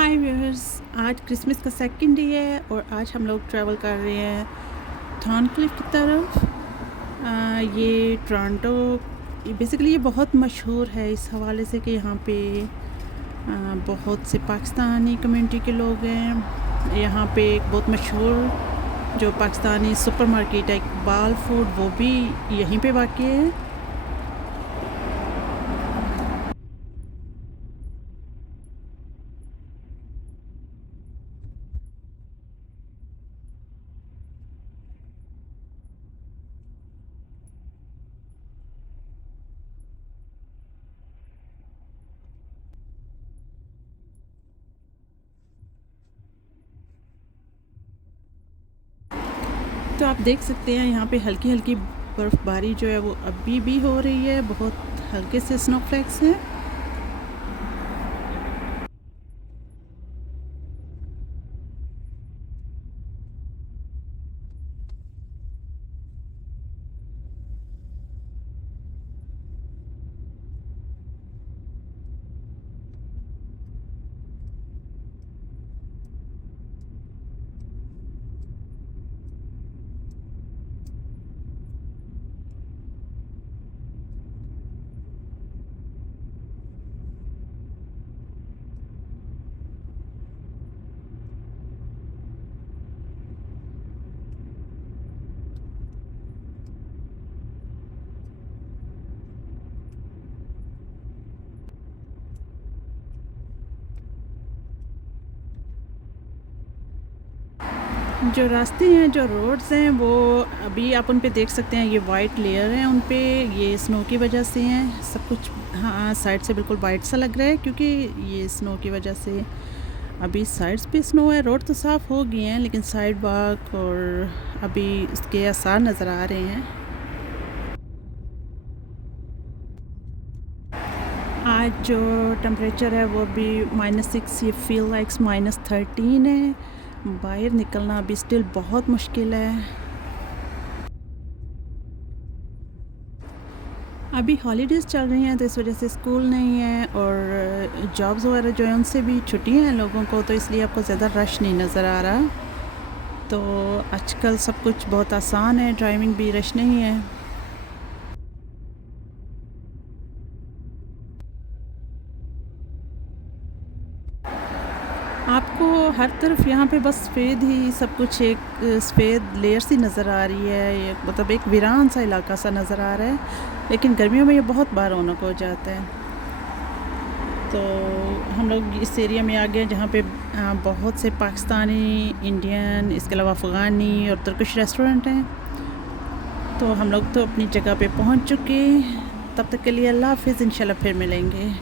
हाय viewers. आज Christmas का second day है और आज हम लोग ट्रैवल कर रहे हैं थॉर्नक्लिफ की तरफ। ये टोरंटो बेसिकली ये बहुत मशहूर है इस हवाले से कि यहाँ पे बहुत से पाकिस्तानी कम्युनिटी के लोग हैं। यहाँ पे एक बहुत मशहूर जो पाकिस्तानी सुपरमार्केट है इकबाल फूड, वो भी यहीं पे वाक़ है। तो आप देख सकते हैं यहाँ पे हल्की हल्की बर्फ़बारी जो है वो अभी भी हो रही है, बहुत हल्के से स्नोफ्लैक्स हैं। जो रास्ते हैं, जो रोड्स हैं, वो अभी आप उन पे देख सकते हैं, ये वाइट लेयर हैं उन पे, ये स्नो की वजह से हैं सब कुछ। हाँ, साइड से बिल्कुल वाइट सा लग रहा है क्योंकि ये स्नो की वजह से अभी साइड्स पे स्नो है। रोड तो साफ़ हो गए हैं लेकिन साइड वॉक और अभी इसके आसार नज़र आ रहे हैं। आज जो टेम्परेचर है वो भी -6, ये फील लाइक्स -13 है। बाहर निकलना अभी स्टिल बहुत मुश्किल है। अभी हॉलीडेज़ चल रही हैं तो इस वजह से स्कूल नहीं है और जॉब्स वगैरह जो है उनसे भी छुट्टियां हैं लोगों को, तो इसलिए आपको ज़्यादा रश नहीं नज़र आ रहा। तो आजकल सब कुछ बहुत आसान है, ड्राइविंग भी रश नहीं है। आपको हर तरफ यहाँ पे बस सफ़ेद ही सब कुछ, एक सफ़ेद लेयर सी नज़र आ रही है। ये मतलब एक वीरान सा इलाका सा नज़र आ रहा है, लेकिन गर्मियों में ये बहुत बार रौनक हो जाता है। तो हम लोग इस एरिया में आ गए जहाँ पे बहुत से पाकिस्तानी, इंडियन, इसके अलावा अफ़गानी और तुर्किश रेस्टोरेंट हैं। तो हम लोग तो अपनी जगह पे पहुँच चुके। तब तक के लिए अल्लाह हाफ़िज़, इंशाल्लाह फिर मिलेंगे।